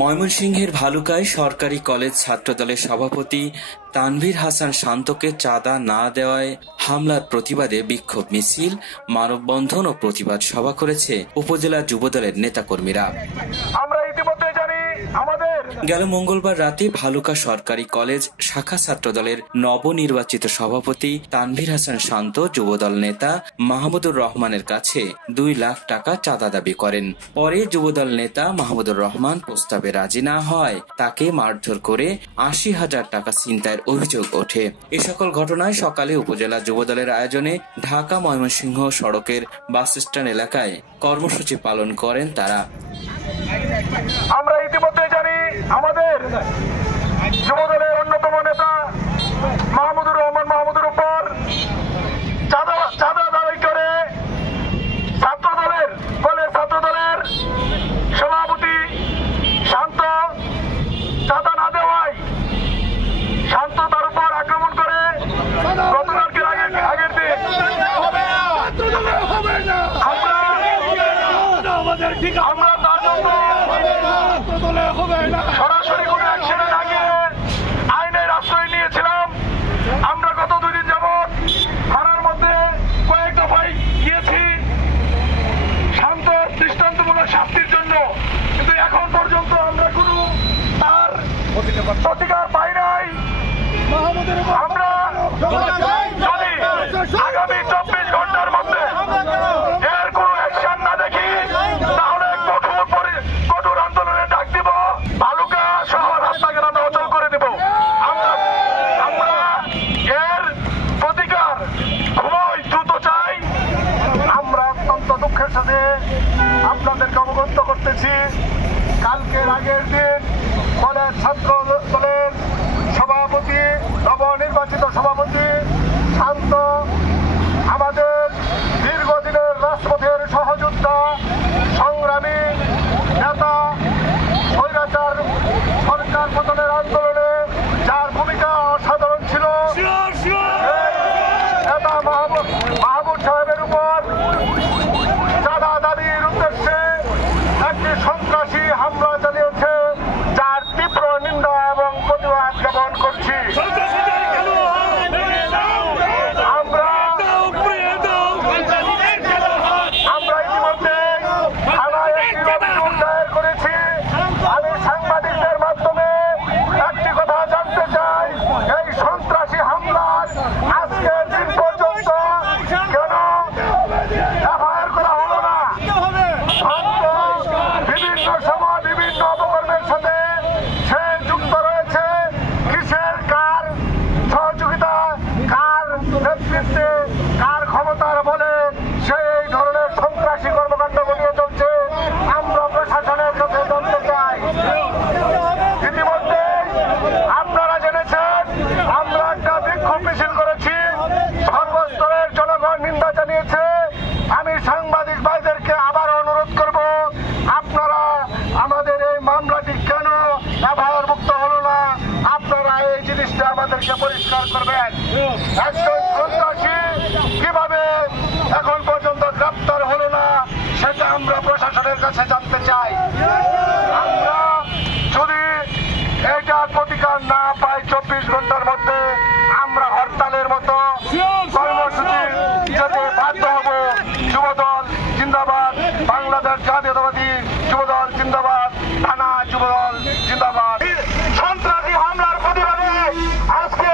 ময়মনসিংহের ভালুকায় সরকারি কলেজ ছাত্রদলের সভাপতি তানভীর হাসান শান্তকে চাঁদা না দেওয়ায় হামলার প্রতিবাদে বিক্ষোভ মিছিল, মানববন্ধন ও প্রতিবাদ সভা করেছে উপজেলা যুবদলের নেতাকর্মীরা। গেল মঙ্গলবার রাতে ভালুকা সরকারি কলেজ শাখা ছাত্রদলের নবনির্বাচিত সভাপতি তানভীর হাসান শান্ত যুবদল নেতা মাহমুদুর রহমানের কাছে 2 লাখ টাকা চাঁদা দাবি করেন। পরে যুবদল নেতা মাহমুদুর রহমান প্রস্তাবে রাজি না হয় তাকে মারধর করে 80,000 টাকা ছিনতাইয়ের অভিযোগ ওঠে। এ সকল ঘটনায় সকালে উপজেলা যুবদলের আয়োজনে ঢাকা ময়মনসিংহ সড়কের বাস স্ট্যান্ড এলাকায় কর্মসূচি পালন করেন তারা। আমরা ইতিমধ্যে জানি আমাদের যুবদলের অন্যতম নেতা মাহমুদুর রহমান মাহমুদুর উপর চাঁদা দাবি করে ছাত্রদলের সভাপতি শান্ত চাঁদা না দেওয়ায় শান্ত তার উপর আক্রমণ করে গতকালকে আগের দিন আমরা তার জন্য সরাসরি কোনো অ্যাকশনে না গিয়ে আইনের আশ্রয় নিয়েছিলাম। আমরা গত 2 দিন যাবৎ থানার মধ্যে কয়েক দফায় গিয়েছি শান্ত দৃষ্টান্তমূলক শাস্তির জন্য, কিন্তু এখন পর্যন্ত আমরা কোনো তার প্রতিকার পাই নাই। আমরা যদি আগামী 24 ঘন্টার মধ্যে এর কোনো অ্যাকশন না দেখি তাহলে কঠোর আন্দোলনের ডাক দিব, ভালুকা শহর রাস্তাঘাট আমরা অচল করে দেব। আমরা এর প্রতিকার খুবই দ্রুত চাই। আমরা অত্যন্ত দুঃখের সাথে আপনাদেরকে অবগত করতেছি, কালকের আগের দিন কলেজ ছাত্র দলের সভাপতি নবনির্বাচিত সভাপতি শান্ত আমাদের দীর্ঘদিনের রাজপথের সহযোদ্ধা সংগ্রামী নেতা স্বৈরাচার সরকার পতনের আন্দোলনে যার ভূমিকা অসাধারণ ছিল নেতা মাহমুদ সাহেবের উপর চাঁদা দাবির উদ্দেশ্যে একটি সন্ত্রাসী হামলা চালিয়েছে, যার তীব্র নিন্দা এবং প্রতিবাদ জ্ঞাপন করছি। আমরা ইতিমধ্যে থানায় একটি অভিযোগ দায়ের করেছি। আমি সাংবাদিকদের মাধ্যমে একটি কথা জানতে চাই, এই সন্ত্রাসী হামলার আজকের দিন পর্যন্ত কেন এফআইআর করা হলো না? বিভিন্ন সময় বিভিন্ন অপকর্মের সাথে সে যুক্ত রয়েছে। কিসের কার সহযোগিতা, কার নেতৃত্বে, কার ক্ষমতার বলে সে এই ধরনের সন্ত্রাসী কর্মকাণ্ড ঘটিয়ে চলছে, আমরা প্রশাসনের কাছে জানতে চাই। ইতিমধ্যে আপনারা জেনেছেন আমরা একটা বিক্ষোভ মিছিল করেছি, সর্বস্তরের জনগণ নিন্দা জানিয়েছে। আমি সাংবাদিক ভাইদেরকে আবার অনুরোধ করব, আপনারা আমাদের এই মামলাটি কেন এফআইআর মুক্ত হলো না, আপনারা এই জিনিসটা আমাদেরকে পরিষ্কার করবেন। একজন সন্ত্রাসী কিভাবে এখন পর্যন্ত গ্রেপ্তার হলো না সেটা আমরা প্রশাসনের কাছে জানতে চাই। আমরা যদি এটার প্রতিকার না পাই 24 ঘন্টার মধ্যে আমরা হরতালের মতো কর্মসূচি যেতে বাধ্য হব। যুবদল জিন্দাবাদ, বাংলাদেশ জাতীয়তাবাদী যুবদল জিন্দাবাদ, থানা যুবদল জিন্দাবাদ। সন্ত্রাসী হামলার প্রতিবাদে আজকে